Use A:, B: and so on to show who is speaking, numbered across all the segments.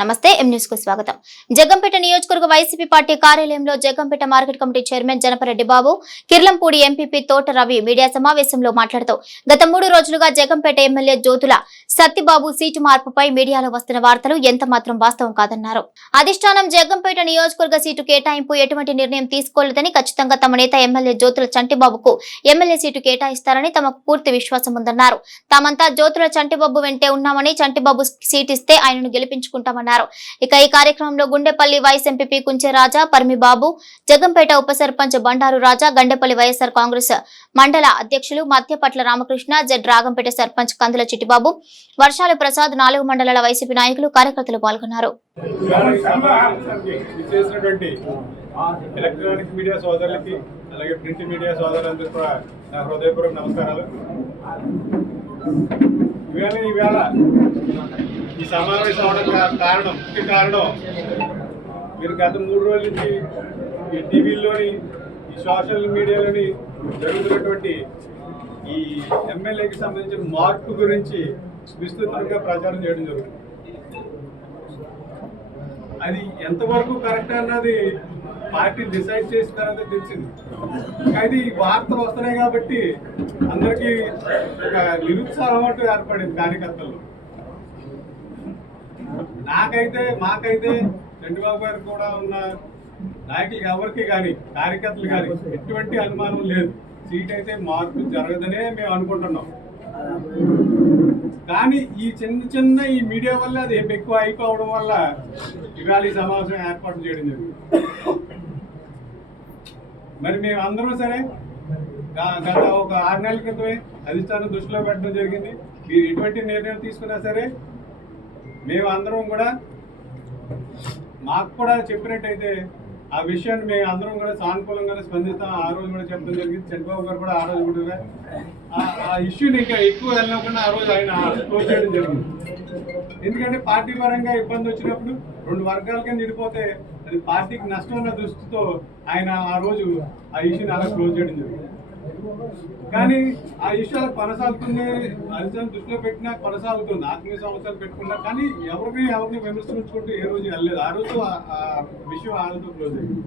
A: నమస్తే ఎం న్యూస్కు స్వాగతం. జగంపేట నియోజకవర్గ వైసీపీ పార్టీ కార్యాలయంలో Jaggampeta market committee chairman Janapareddy Babu Kirlampudi MPP Thota Ravi media సమావేశంలో మాట్లాడుతూ గత మూడు రోజులుగా జగంపేట ఎమ్మెల్యే జ్యోతుల సత్తిబాబు సీటు మార్పుపై మీడియాలో వస్తున్న వార్తలు ఎంత మాత్రం వాస్తవం కాదన్నారు. అధిష్టానం జగంపేట నియోజకవర్గ సీటు కేటాయింపు ఎటువంటి నిర్ణయం తీసుకోలేదని ఖచ్చితంగా తమ నేత ఎమ్మెల్యే జ్యోతుల చంటిబాబుకు ఎమ్మెల్యే సీటు కేటాయిస్తారని తమకు పూర్తి విశ్వాసం ఉందన్నారు. తామంతా జ్యోతుల చంటిబాబు వెంటే ఉన్నామని చంటిబాబు సీట్ ఇస్తే ఆయనను గెలిపించుకుంటామన్నారు. ఇక ఈ కార్యక్రమంలో గుండెపల్లి వైస్ ఎంపీపీ కుంచెరాజా రాజా జగంపేట ఉప సర్పంచ్ బండారు రాజా గండెపల్లి వైఎస్ఆర్ కాంగ్రెస్ మండల అధ్యక్షులు మధ్యపట్ల రామకృష్ణ జెడ్ రాగంపేట సర్పంచ్ కందుల చిట్టిబాబు వర్షాలు ప్రసాద్ నాలుగు మండలాల వైసీపీ నాయకులు కార్యకర్తలు పాల్గొన్నారు.
B: ఎలక్ట్రానిక్ మీడియా సోదరులకి అలాగే ప్రింట్ మీడియా సోదరులందరూ కూడా నా హృదయపూర్వక నమస్కారాలు. ఇవాళ ఈవేళ ఈ సమావేశం అవడం కారణం ముఖ్య కారణం. మీరు గత మూడు రోజుల నుంచి ఈ టీవీల్లోని ఈ సోషల్ మీడియాలోని జరుగుతున్నటువంటి ఈ ఎమ్మెల్యేకి సంబంధించిన మార్పు గురించి విస్తృతంగా ప్రచారం చేయడం జరుగుతుంది. అది ఎంతవరకు కరెక్ట్ అన్నది పార్టీ డిసైడ్ చేసిన తర్వాత తెలిసింది. ఈ వార్తలు వస్తున్నాయి కాబట్టి అందరికీ ఒక నిరుత్సాహం అంటూ ఏర్పడింది కార్యకర్తల్లో. నాకైతే మాకైతే చంద్రబాబు గారు కూడా ఉన్న నాయకులకి ఎవరికి కానీ కార్యకర్తలు కానీ ఎటువంటి అనుమానం లేదు. సీట్ అయితే మార్పు జరగదనే మేము అనుకుంటున్నాం. కానీ ఈ చిన్న చిన్న ఈ మీడియా వల్ల అది ఎక్కువ అయిపోవడం వల్ల ఇవాళ ఈ సమావేశం ఏర్పాటు చేయడం జరిగింది. మరి మేము అందరం సరే గత ఒక ఆరు నెలల క్రితమే అధిష్టానం దృష్టిలో పెట్టడం జరిగింది. మీరు ఎటువంటి నిర్ణయం తీసుకున్నా సరే మేము అందరం కూడా మాకు కూడా చెప్పినట్టయితే ఆ విషయాన్ని మేము అందరం కూడా సానుకూలంగానే స్పందిస్తాం. ఆ రోజు కూడా చెప్పడం జరిగింది. చంద్రబాబు గారు కూడా ఆ రోజు కూడా ఆ- ఇష్యూని ఇంకా ఎక్కువ వెళ్ళకుండా ఆ రోజు ఆయన క్లోజ్ చేయడం జరిగింది. ఎందుకంటే పార్టీ పరంగా ఇబ్బంది వచ్చినప్పుడు రెండు వర్గాల కింద విడిపోతే అది పార్టీకి నష్టం ఉన్న దృష్టితో ఆయన ఆ రోజు ఆ ఇష్యూని అలా క్లోజ్ చేయడం జరిగింది. కానీ ఆ విషయాలు కొనసాగుతున్నాయి కొనసాగుతుంది అధికారం దృష్టిలో పెట్టినా కొనసాగుతుంది. ఆత్మీయ సంవత్సరాలు పెట్టుకున్నా కానీ ఎవరిని ఎవరిని విమర్శించుకుంటూ ఏ రోజు వెళ్ళలేదు. ఆ రోజు ఆ- విషయం వాళ్ళతో క్లోజ్ అయింది.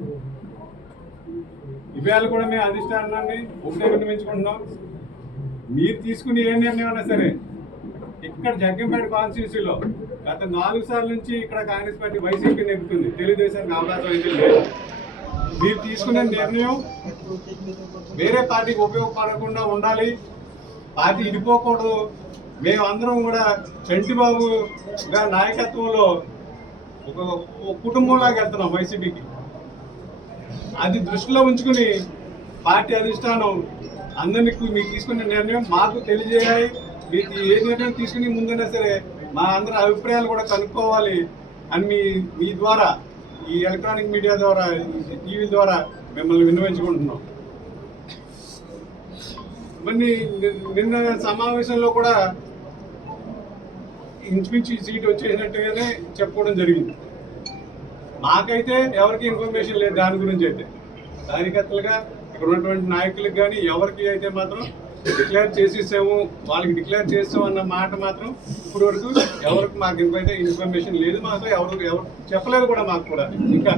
B: ఇవాళ కూడా మేము అధిష్టానాన్ని ఒకటే విన్నవించుకుంటున్నాం. మీరు తీసుకుని ఏ నిర్ణయం అయినా సరే ఇక్కడ జగ్గంపేట కాన్స్టిట్యూన్సీలో గత నాలుగు సార్లు నుంచి ఇక్కడ కాంగ్రెస్ పార్టీ వైసీపీ నెగ్గుతుంది. తెలుగుదేశానికి అవకాశం అయితే లేదు. మీరు తీసుకునే నిర్ణయం వేరే పార్టీకి ఉపయోగపడకుండా ఉండాలి. పార్టీ ఇడిపోకూడదు. మేమందరం కూడా చంటిబాబు గారి నాయకత్వంలో ఒక కుటుంబంలాగా వెళ్తున్నాం వైసీపీకి. అది దృష్టిలో ఉంచుకుని పార్టీ అధిష్టానం అందరినీ మీకు తీసుకునే నిర్ణయం మాకు తెలియజేయాలి. మీకు ఏ నిర్ణయం తీసుకుని ముందైనా సరే మా అందరి అభిప్రాయాలు కూడా కనుక్కోవాలి అని మీ మీ ద్వారా ఈ ఎలక్ట్రానిక్ మీడియా ద్వారా ఈ టీవీ ద్వారా మిమ్మల్ని విన్నవించుకుంటున్నాం. మరి నిన్న సమావేశంలో కూడా ఇంచుమించి సీట్ వచ్చేసినట్టుగానే చెప్పుకోవడం జరిగింది. మాకైతే ఎవరికి ఇన్ఫర్మేషన్ లేదు దాని గురించి అయితే. కార్యకర్తలుగా ఇక్కడ ఉన్నటువంటి నాయకులకు కానీ ఎవరికి అయితే మాత్రం డిక్లేర్ చేసేసాము వాళ్ళకి డిక్లేర్ చేస్తాం అన్న మాట మాత్రం ఇప్పుడు వరకు ఎవరికి మాకు ఇంకైతే ఇన్ఫర్మేషన్ లేదు మాతో ఎవరు ఎవరు చెప్పలేదు కూడా మాకు కూడా ఇంకా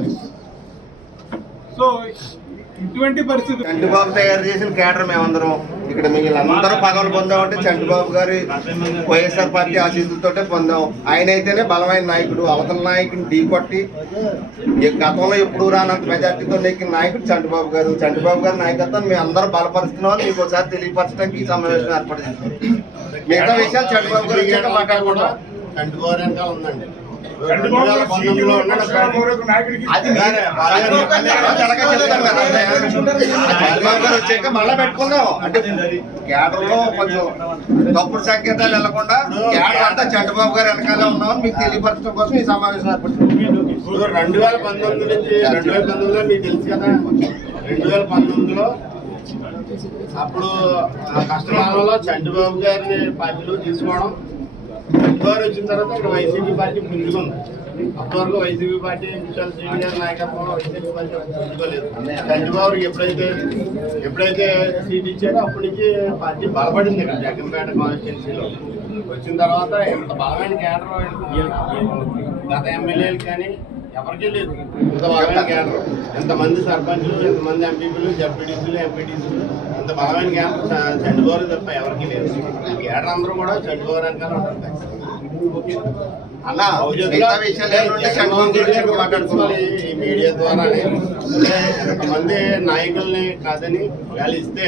B: సో ఇటువంటి పరిస్థితి
C: చంటిబాబు తయారు చేసిన కేడర్ మేమందరం ఇక్కడ వీళ్ళందరూ పగలు పొందామంటే చంటిబాబు గారి వైఎస్ఆర్ పార్టీ ఆశీస్సులతోటే పొందాం. ఆయన అయితేనే బలమైన నాయకుడు అవతల నాయకుడిని ఢీకొట్టి గతంలో ఎప్పుడు రానంత మెజార్టీతో నెక్కిన నాయకుడు చంటిబాబు గారు. చంటిబాబు గారి నాయకత్వం మేము అందరూ బలపరుస్తున్నాం మీకు ఒకసారి తెలియపరచడానికి ఈ సమావేశం ఏర్పాటు చేస్తాం మిగతా విషయాలు చంటిబాబు గారు మాట్లాడుకుంటాం
D: చంటిబాబు వెనకాల ఉందండి.
C: వచ్చాక మళ్ళా పెట్టుకుందాం. అంటే కేడర్లో కొంచెం తప్పుడు సంకేతాలు వెళ్ళకుండా కేడర్ అంతా చంద్రబాబు గారు వెనకాలే ఉన్నామని మీకు తెలియపరచడం కోసం ఈ సమావేశం ఏర్పడుతుంది.
D: రెండు వేల పంతొమ్మిది నుంచి రెండు వేల పంతొమ్మిదిలో మీకు తెలుసు కదా రెండు వేల పంతొమ్మిదిలో అప్పుడు కష్టకాలంలో చంద్రబాబు గారిని పార్టీలో తీసుకోవడం చంద్రబాబు వచ్చిన తర్వాత ఇక్కడ వైసీపీ పార్టీ పుంజుకుంది అప్పటివరకు వైసీపీ పార్టీ విశాల్ శ్రీని గారి నాయకత్వంలో వైసీపీ పార్టీ ముందుకోలేదు చంద్రబాబు ఎప్పుడైతే ఎప్పుడైతే సీట్ ఇచ్చారో అప్పటికి పార్టీ బలపడింది ఇక్కడ జగన్పేట కాన్స్టిట్యున్సీలో. వచ్చిన తర్వాత ఎంత బలమైన కేటర్ గత ఎమ్మెల్యేలు కానీ ఎవరికీ లేదు. ఇంత బలమైన కేటర్ ఎంతమంది సర్పంచులు ఎంతమంది ఎంపీపీలు జడ్పీటీసీలు ఎంపీటీసీలు. ఇంత బలమైన చ- చండుగోరు తప్ప ఎవరికీ లేదు. అందరూ కూడా చండుగోరు వెనకాల ఉంటారు
C: అన్న
D: ఈ మీడియా ద్వారా ఎంతమంది నాయకుల్ని కాదని వాళ్ళు ఇస్తే.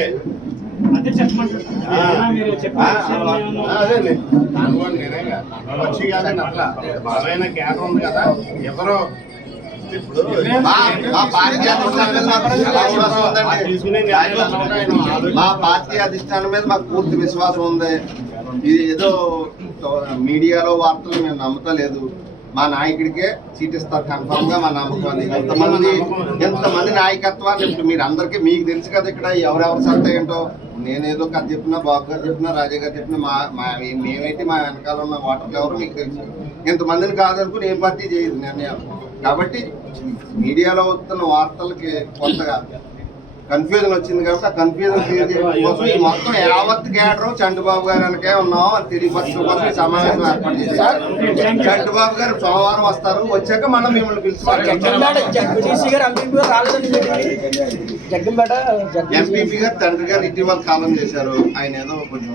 D: అదేండి దాని కూడా నేనేగా. వచ్చి కాదండి అట్లా. బలమైన కేంద్రం ఉంది కదా. ఎవరో ఇప్పుడు
C: మా పార్టీ. మా పార్టీ అధిష్టానం మీద మాకు పూర్తి విశ్వాసం ఉంది. ఇది ఏదో మీడియాలో వార్తలు మేము నమ్మతలేదు. మా నాయకుడికే సీట్ ఇస్తారు కన్ఫర్మ్గా మా నమ్మకం ఎంతమంది ఎంతమంది నాయకత్వాన్ని ఇప్పుడు మీరు అందరికీ మీకు తెలుసు కదా ఇక్కడ ఎవరెవరు సత్తా ఏంటో. నేనేదో కథ చెప్పినా బాబు గారు చెప్పినా రాజా గారు చెప్పినా మా మా మేమైతే మా వెనకాల ఉన్న ఓటర్లు ఎవరు మీకు తెలుసు. ఇంతమందిని కాదనుకుని ఏ పార్టీ చేయదు నిర్ణయాలు. కాబట్టి మీడియాలో వస్తున్న వార్తలకి కొత్తగా కన్ఫ్యూజన్ వచ్చింది కాబట్టి ఆ కన్ఫ్యూజన్ క్లియర్ చేయడం కోసం ఈ మొత్తం యావత్ కేడరం చంద్రబాబు గారు వెనకే ఉన్నాం. అని తెలియపరచడం కోసం ఈ సమావేశం ఏర్పాటు చేశారు. చంద్రబాబు గారు సోమవారం వస్తారు. వచ్చాక మనం మిమ్మల్ని పిలుచుకోవాలి ఎంపీపీ గారు తండ్రి గారు ఇటీవల కాలం చేశారు. ఆయన ఏదో కొంచెం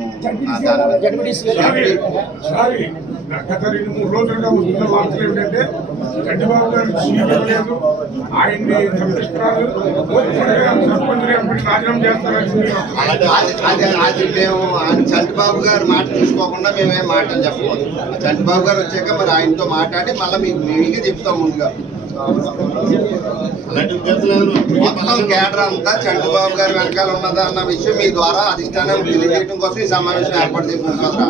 E: గత రెండు మూడు రోజులుగా వస్తున్న వార్తలు ఏమిటంటే చంద్రబాబు గారు సీఎం లేదు. ఆయన్ని సర్పంచ్ ఎంపీ రాజీనామా చేస్తారని
C: అది మేము చంద్రబాబు గారు మాట తీసుకోకుండా మేమేం మాటలు చెప్పకూడదు. చంద్రబాబు గారు వచ్చాక మరి ఆయనతో మాట్లాడి మళ్ళీ మీకు మీకే చెప్తాం ముందుగా. మొత్తం కేడర్ అంతా చంద్రబాబు గారి వెనకాల ఉన్నదా అన్న విషయం మీ ద్వారా అధిష్టానం తెలియజేయడం కోసం ఈ సమావేశం ఏర్పాటు చేసిన కదా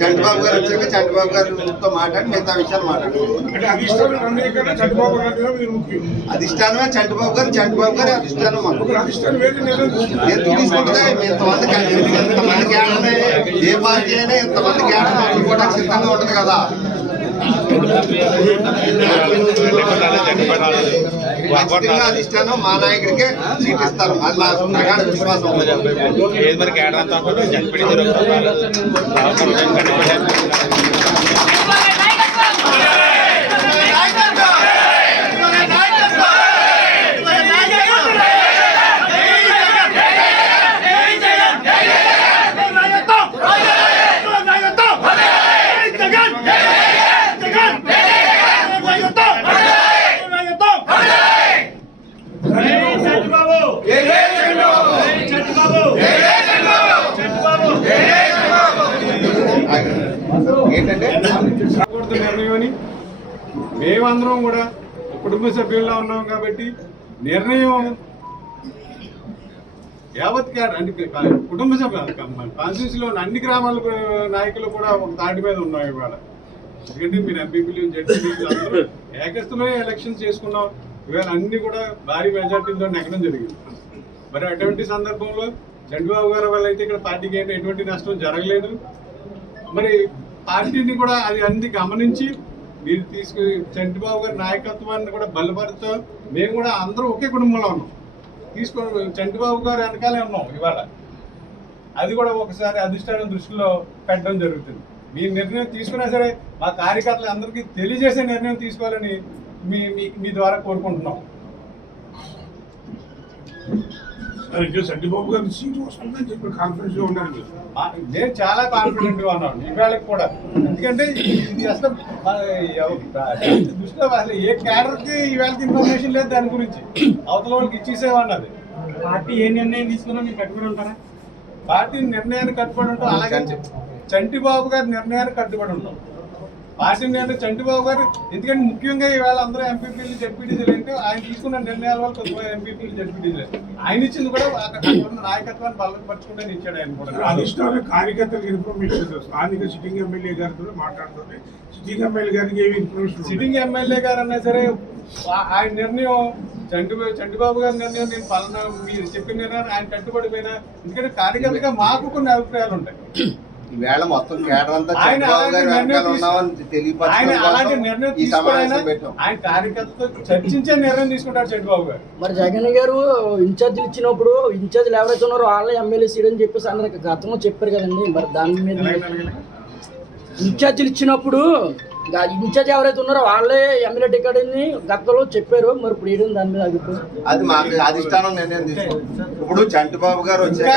C: చంద్రబాబు గారు వచ్చాక చంద్రబాబు గారితో మాట్లాడి మిగతా విషయాలు
E: ముఖ్యం.
C: అధిష్టానమే చంద్రబాబు గారు చంద్రబాబు గారి అధిష్టానం
E: తీసుకుంటుంది?
C: తీసుకుంటుంది ఇంతమంది ఇంతమంది కేడర్ని ఏ పార్టీ అయినా ఇంతమంది కేడర్ కూడా సిద్ధంగా ఉంటుంది కదా. అధిష్టానం మా నాయకుడికే సీట్ ఇస్తారు. అది మా ప్రగాఢ విశ్వాసం.
F: ఏది మరి కేడర్ అంతా అనుకుంటే జడ్పీటీ
B: మేమందరం కూడా కుటుంబ సభ్యుల్లో ఉన్నాం కాబట్టి నిర్ణయం యావత్ క్యాడ్ అంటే కుటుంబ సభ్యులు కాన్స్టిట్యూన్సీలో అన్ని గ్రామాల నాయకులు కూడా ఒక తాటి మీద ఉన్నాం ఇవాళ. ఎందుకంటే మీరు ఎంపీపీలు జడ్పీలు అందరూ ఎలక్షన్ ఎలక్షన్స్ చేసుకున్నాం. ఇవాళ అన్ని కూడా భారీ మెజార్టీతో నెగ్గడం జరిగింది. మరి అటువంటి సందర్భంలో చంద్రబాబు గారు వల్ల అయితే ఇక్కడ పార్టీకి ఏంటి ఎటువంటి నష్టం జరగలేదు. మరి పార్టీని కూడా అది అన్ని గమనించి మీరు తీసుకు చంటిబాబు గారి నాయకత్వాన్ని కూడా బలపరుస్తూ మేము కూడా అందరూ ఒకే కుటుంబంలో ఉన్నాం. తీసుకొని చంటిబాబు గారు వెనకాలే ఉన్నాం ఇవాళ. అది కూడా ఒకసారి అధిష్టానం దృష్టిలో పెట్టడం జరుగుతుంది. మీ నిర్ణయం తీసుకున్నా సరే మా కార్యకర్తలు అందరికీ తెలియజేసే నిర్ణయం తీసుకోవాలని మీ మీ- మీ ద్వారా కోరుకుంటున్నాం.
E: ఇంకా చంద్రబాబు గారి సీట్ వస్తుందని చెప్పి కాన్ఫిడెన్స్లో ఉన్నారు మీరు.
B: నేను చాలా కాన్ఫిడెంట్గా ఉన్నాను ఈవేళకి కూడా. ఎందుకంటే ఇది అసలు దృష్టిలో అసలు ఏ క్యాడర్కి ఈవేళకి ఇన్ఫర్మేషన్ లేదు దాని గురించి. అవతల వాళ్ళకి ఇచ్చేసేవన్నది
G: పార్టీ ఏ నిర్ణయం తీసుకున్నా మీరు కట్టుబడి ఉంటారా?
B: పార్టీ నిర్ణయానికి కట్టుబడి ఉంటాం అలాగే చంటిబాబు గారి నిర్ణయానికి కట్టుబడి ఉంటాం. పార్టీ నిర్ణయం చంటిబాబు గారు ఎందుకంటే ముఖ్యంగా ఈవేళ అందరూ ఎంపీపీలు జడ్పీటీసీలు అంటే ఆయన తీసుకున్న నిర్ణయాల వల్ల కొంతమంది ఎంపీపీలు జడ్పీటీసీలు ఆయన ఇచ్చింది కూడా నాయకత్వాన్ని బలపరచుకుంటే ఇచ్చాడు ఆయన కూడా
E: అధిష్టానం కార్యకర్తలకు ఇన్ఫర్మేషన్. స్థానిక సిట్టింగ్ ఎమ్మెల్యే గారితో మాట్లాడుతుంది సిట్టింగ్ ఎమ్మెల్యే గారికి ఏమి ఇన్ఫర్మేషన్.
B: సిట్టింగ్ ఎమ్మెల్యే గారు అన్నా సరే ఆయన నిర్ణయం చంటి చంటిబాబు గారి నిర్ణయం నేను పలానా మీరు చెప్పిన నిర్ణయం ఆయన కట్టుబడిపోయినా ఎందుకంటే కార్యకర్తగా మాకు కొన్ని అభిప్రాయాలు ఉంటాయి
C: ఈవేళ మొత్తం చంద్రబాబు గారు వెనకాల ఉన్నామని
H: మరి జగన్ గారు ఇన్ఛార్జ్ ఇచ్చినప్పుడు ఇన్ఛార్జ్లు ఎవరైతే ఉన్నారో వాళ్ళ ఎమ్మెల్యే సీడ్ అని చెప్పేసి అందరికి గతంలో చెప్పారు కదండి. మరి దాని మీద ఇన్ఛార్జీలు ఇచ్చినప్పుడు ఇన్ఛార్జ్ ఎవరైతే ఉన్నారో వాళ్ళే ఎమ్మెల్యే టికెట్ అని గతంలో చెప్పారు. మరి ఇప్పుడు ఏడు దాని మీద
C: అది మాకు అధిష్టానం నిర్ణయం తీసుకుంటాం ఇప్పుడు చంటిబాబు గారు వచ్చాక